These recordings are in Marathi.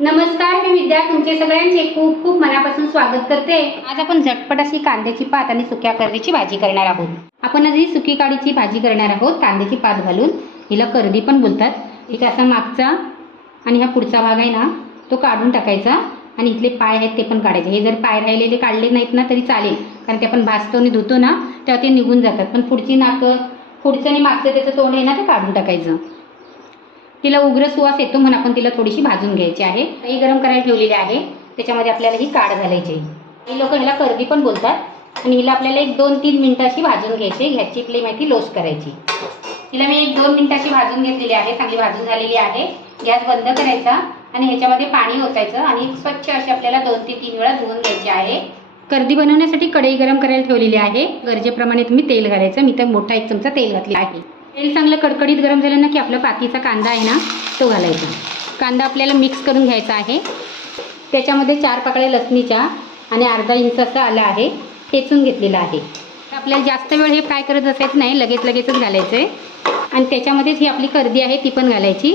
नमस्कार मी विद्या. तुमचे सगळ्यांचे खूप खूप मनापासून स्वागत करते. आज आपण झटपट अशी कांद्याची पात आणि सुक्या करडीची भाजी करणार आहोत. आपण आज ही सुकी काडीची भाजी करणार आहोत कांद्याची पात घालून. हिला करडी पण बोलतात. एक असा मागचा आणि हा पुढचा भाग आहे ना तो काढून टाकायचा आणि इथले पाय आहेत ते पण काढायचे. हे जर पाय राहिलेले काढले नाहीत ना तरी चालेल. कारण ते आपण भाजतो आणि धुतो ना तेव्हा ते निघून जातात. पण पुढची नाकं पुढचं आणि मागचं त्याचं तोंड आहे ना ते काढून टाकायचं. तिला उग्र सुवास येतो म्हणून आपण तिला थोडीशी भाजून घ्यायची आहे. ही गरम करायला ठेवलेली आहे. त्याच्यामध्ये आपल्याला ही काढ घालायची. काही लोक ह्याला कर्दी पण बोलतात. आणि हिला आपल्याला एक दोन तीन मिनिटं अशी भाजून घ्यायची. ह्याची इथली माहिती लोस करायची. तिला मी एक दोन मिनिटाची भाजून घेतलेली आहे. चांगली भाजून झालेली आहे. गॅस बंद करायचा आणि ह्याच्यामध्ये पाणी ओतायचं आणि स्वच्छ अशी आपल्याला दोन ते तीन वेळा धुवून घ्यायची आहे. कर्दी बनवण्यासाठी कढई गरम करायला ठेवलेली आहे. गरजेप्रमाणे तुम्ही तेल घालायचं. मी तर मोठा एक चमचा तेल घातला आहे. तेल चांगलं कडकडीत गरम झालं ना की आपला पातीचा कांदा आहे ना तो घालायचा. कांदा आपल्याला मिक्स करून घ्यायचा आहे. त्याच्यामध्ये चार पाकळ्या लसणीच्या आणि अर्धा इंच असं आलं आहे ठेचून घेतलेलं आहे. आपल्याला जास्त वेळ हे फ्राय करत असायचं नाही लगेच लगेचच घालायचं आहे आणि त्याच्यामध्येच ही आपली कर्दी आहे ती पण घालायची.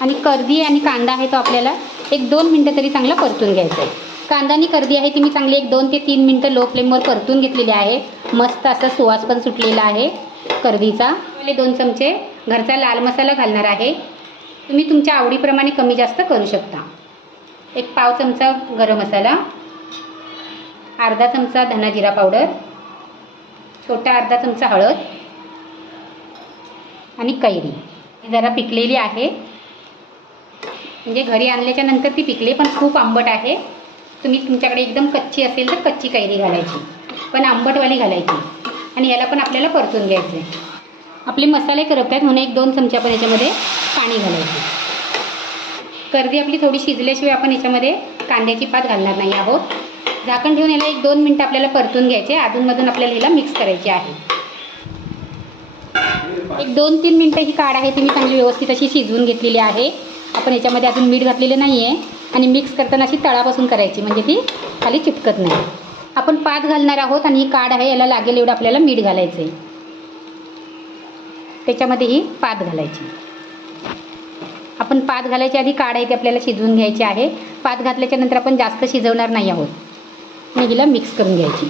आणि कर्दी आणि कांदा आहे तो आपल्याला एक दोन मिनटं तरी चांगला परतून घ्यायचा आहे कांदा आणि कर्दी आहे ती मी चांगली एक दोन ते तीन मिनटं लो फ्लेमवर परतून घेतलेली आहे. मस्त असा सुवास पण सुटलेला आहे. कर्दीचा पहिले दोन चमचे घरचा लाल मसाला घालणार आहे. तुम्ही तुमच्या आवडीप्रमाणे कमी जास्त करू शकता. एक पाव चमचा गरम मसाला. अर्धा चमचा धना जिरा पावडर. छोटा अर्धा चमचा हळद. आणि कैरी. ही जरा पिकलेली आहे. म्हणजे घरी आणल्याच्या नंतर ती पिकले पण खूप आंबट आहे. तुम्ही तुमच्याकडे एकदम कच्ची असेल तर कच्ची कैरी घालायची. पण आंबटवाली घालायची. आणि याला पण आपल्याला परतून घ्यायचं आहे आपले मसाले करपत आहेत म्हणून एक दोन चमचे आपण याच्यामध्ये पाणी घालायचं. कर्दी आपली थोडी शिजल्याशिवाय आपण याच्यामध्ये कांद्याची पात घालणार नाही आहोत. झाकण ठेवून याला एक दोन मिनटं आपल्याला परतून घ्यायचे. अधूनमधून आपल्याला हिला मिक्स करायची आहे. एक दोन तीन मिनटं ही काढ आहे ती मी चांगली व्यवस्थित अशी शिजवून घेतलेली आहे. आपण याच्यामध्ये अजून मीठ घातलेलं नाही आहे आणि मिक्स करताना अशी तळापासून करायची. म्हणजे ती खाली चिटकत नाही. आपण पात घालणार आहोत आणि ही काढ आहे याला लागेल एवढं आपल्याला मीठ घालायचं आहे त्याच्यामध्ये ही पात घालायची. आपण पात घालायच्या आधी काढ आहे ती आपल्याला शिजवून घ्यायची आहे. पात घातल्याच्या नंतर आपण जास्त शिजवणार नाही आहोत. आणि हिला मिक्स करून घ्यायची.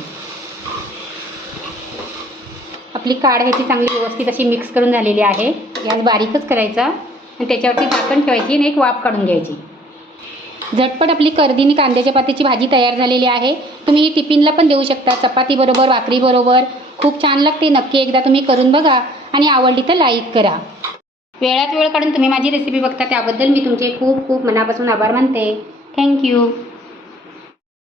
आपली काढ आहे ती चांगली व्यवस्थित अशी मिक्स करून झालेली आहे. गॅस बारीकच करायचा आणि त्याच्यावरती झाकण ठेवायची आणि एक वाफ काढून घ्यायची. झटपट आपली कर्दीनी कांद्याच्या पातीची भाजी तयार झालेली आहे. तुम्ही ही टिफिनला पण देऊ शकता. चपातीबरोबर भाकरीबरोबर खूप छान लागते. नक्की एकदा तुम्ही करून बघा आणि आवडली तर लाईक करा. वेळात वेळ काढून तुम्ही माझी रेसिपी बघता त्याबद्दल मी तुमचे खूप खूप मनापासून आभार मानते. थँक्यू